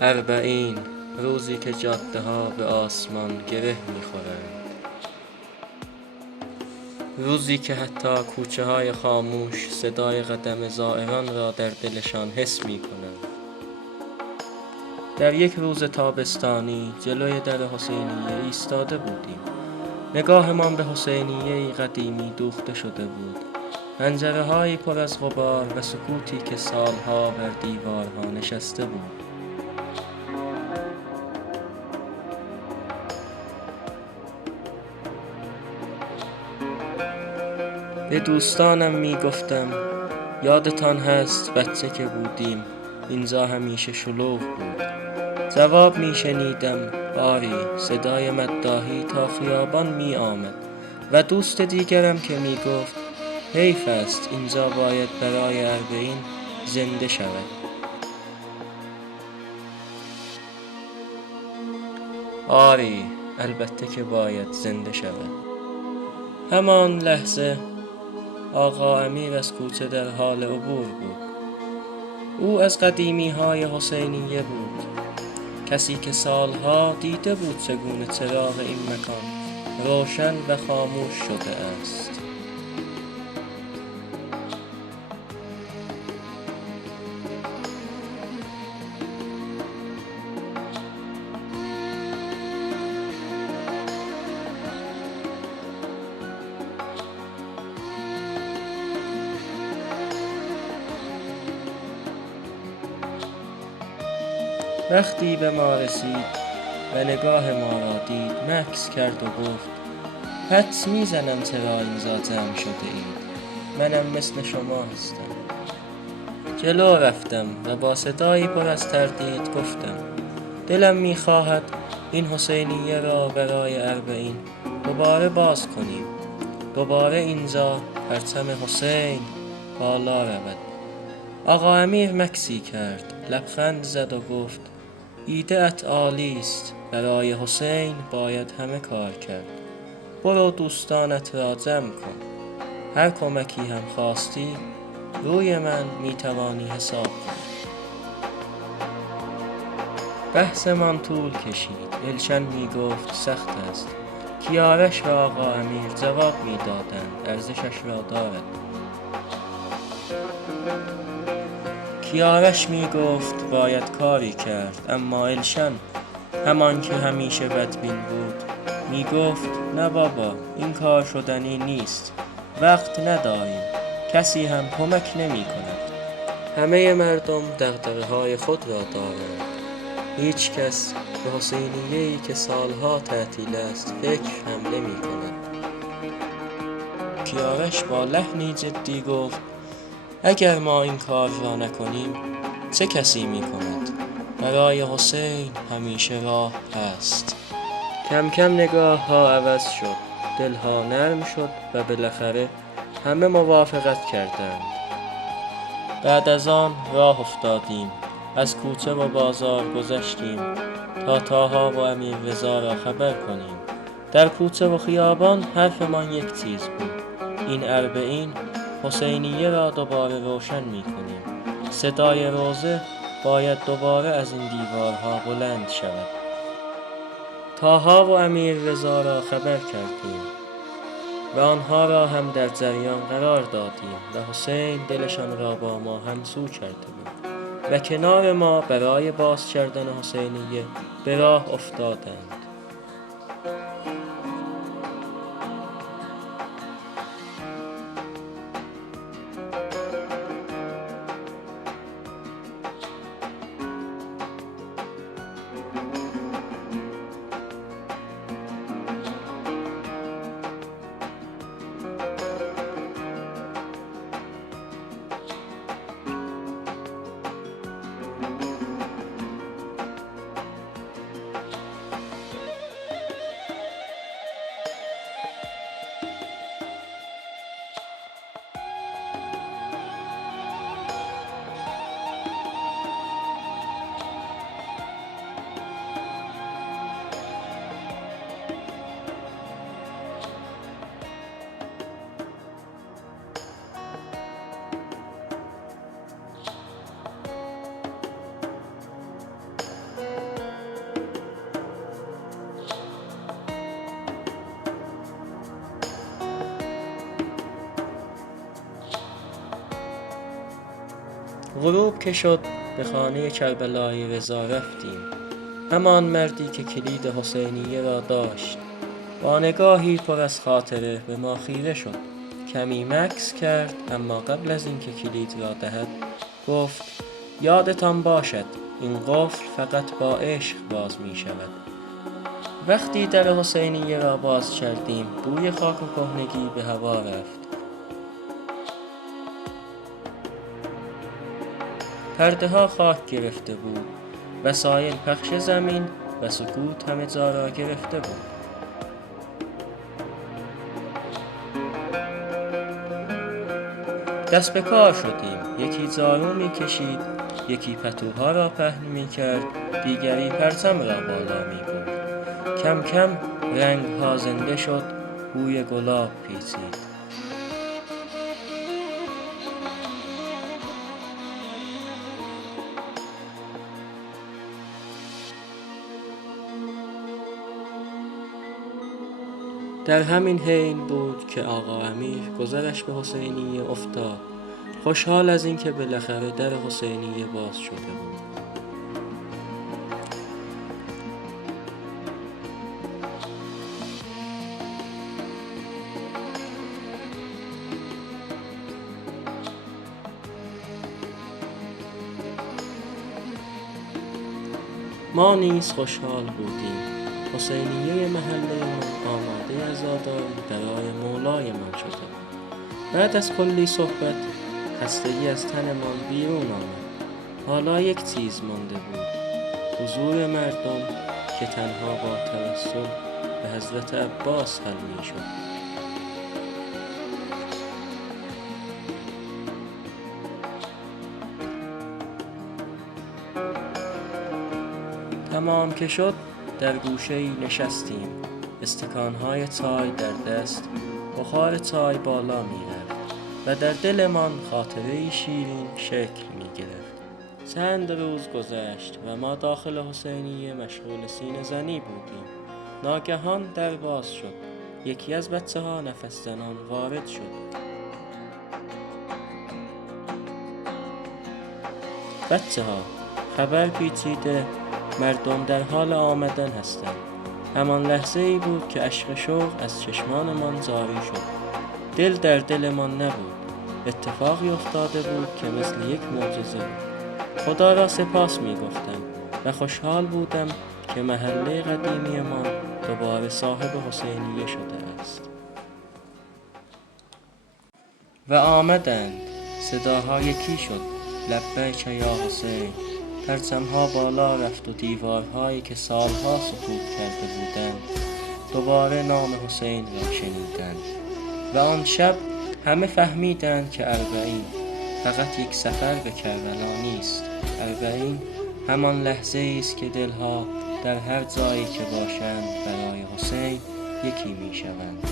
اربعین، روزی که جاده ها به آسمان گره میخورند، روزی که حتی کوچه های خاموش صدای قدم زائران را در دلشان حس میکنند. در یک روز تابستانی جلوی در حسینیه ایستاده بودیم. نگاهمان به حسینیه‌ای قدیمی دوخته شده بود، پنجره‌هایی پر از غبار و سکوتی که سالها بر دیوارها نشسته بود. به دوستانم می گفتم یادتان هست بچه که بودیم اینجا همیشه شلوغ بود. جواب می شنیدم آری. صدای مداحی تا خیابان می آمد و دوست دیگرم که می گفت حیف است اینجا باید برای اربعین زنده شود. آری، البته که باید زنده شود. همان لحظه آقا امیر از کوچه در حال عبور بود. او از قدیمی های حسینیه بود، کسی که سالها دیده بود چگونه چراغ این مکان روشن و خاموش شده است. وقتی به ما رسید و نگاه ما را دید مکث کرد و گفت حدس میزنم چرا اینجا جمع شده اید. منم مثل شما هستم. جلو رفتم و با صدایی پر از تردید گفتم دلم میخواهد این حسینیه را برای اربعین دوباره باز کنیم. دوباره اینجا پرچم حسین بالا رود. آقا امیر مکسی کرد، لبخند زد و گفت ایده ات عالی است. برای حسین باید همه کار کرد. برو دوستانت را جمع کن. هر کمکی هم خواستی روی من میتوانی حساب کنی. بحثمان طول کشید. الشن میگفت سخت است. کیارش و آقا امیر جواب میدادند ارزشش را دارد. کیارش می گفت باید کاری کرد، اما الشن همان که همیشه بدبین بود می گفت نه بابا این کار شدنی نیست. وقت نداریم. کسی هم کمک نمی کند. همه مردم دغدغه‌های خود را دارند. هیچ کس به حسینیه‌ای که سالها تعطیل است فکر هم نمی کند. کیارش با لحنی جدی گفت اگر ما این کار را نکنیم چه کسی می کند؟ برای حسین همیشه راه هست. کم کم نگاه ها عوض شد. دل ها نرم شد و بالاخره همه موافقت کردند. بعد از آن راه افتادیم. از کوچه و بازار گذشتیم تا طاها و امیر رضا را خبر کنیم. در کوچه و خیابان حرفمان یک چیز بود. این اربعین حسینیه را دوباره روشن می کنیم. صدای روزه باید دوباره از این دیوارها بلند شود. طاها و امیر رضا را خبر کردیم و آنها را هم در جریان قرار دادیم و حسین دلشان را با ما همسو کرده بود و کنار ما برای باز کردن حسینیه به راه افتادند. غروب که شد به خانه کربلای رضا رفتیم. همان مردی که کلید حسینیه را داشت با نگاهی پر از خاطره به ما خیره شد. کمی مکث کرد، اما قبل از اینکه کلید را دهد گفت: یادتان باشد این قفل فقط با عشق باز می شود. وقتی در حسینیه را باز کردیم بوی خاک و کهنگی به هوا رفت. پرده ها خاک گرفته بود، وسایل پخش زمین و سکوت همه جا را گرفته بود. دست به کار شدیم. یکی جارو می کشید، یکی پتوها را پهن می کرد، دیگری پرچم را بالا می برد. کم کم رنگ ها زنده شد، بوی گلاب پیچید. در همین حین بود که آقا امیر گذرش به حسینیه افتاد، خوشحال از اینکه بالاخره در حسینیه باز شده بود. ما نیز خوشحال بودیم. حسینیه محله ما آماده عزاداری برای مولای من شده بود. بعد از کلی صحبت خستگی از تنمان بیرون آمد. حالا یک چیز مانده بود: حضور مردم که تنها با توسل به حضرت عباس حل می شد. تمام که شد در گوشه‌ای نشستیم، استکانهای چای در دست، بخار چای بالا می رفت و در دلمان خاطره‌ای شیرین شکل می گرفت. چند روز گذشت و ما داخل حسینیه مشغول سینه زنی بودیم. ناگهان در باز شد. یکی از بچه ها نفس زنان وارد شد. بچه ها، خبر پیچیده، مردم در حال آمدن هستند. همان لحظه ای بود که اشک شوق از چشمانمان جاری شد. دل در دلمان نبود. اتفاقی افتاده بود که مثل یک معجزه بود. خدا را سپاس می گفتم و خوشحال بودم که محله قدیمیمان دوباره صاحب حسینیه شده است. و آمدند. صداها یکی شد: لبیک یا حسین. پرچم‌ها بالا رفت و دیوارهایی که سالها سکوت کرده بودند دوباره نام حسین را شنیدند. و آن شب همه فهمیدند که اربعین فقط یک سفر به کربلا نیست. اربعین همان لحظه است که دلها در هر جایی که باشند برای حسین یکی می شوند.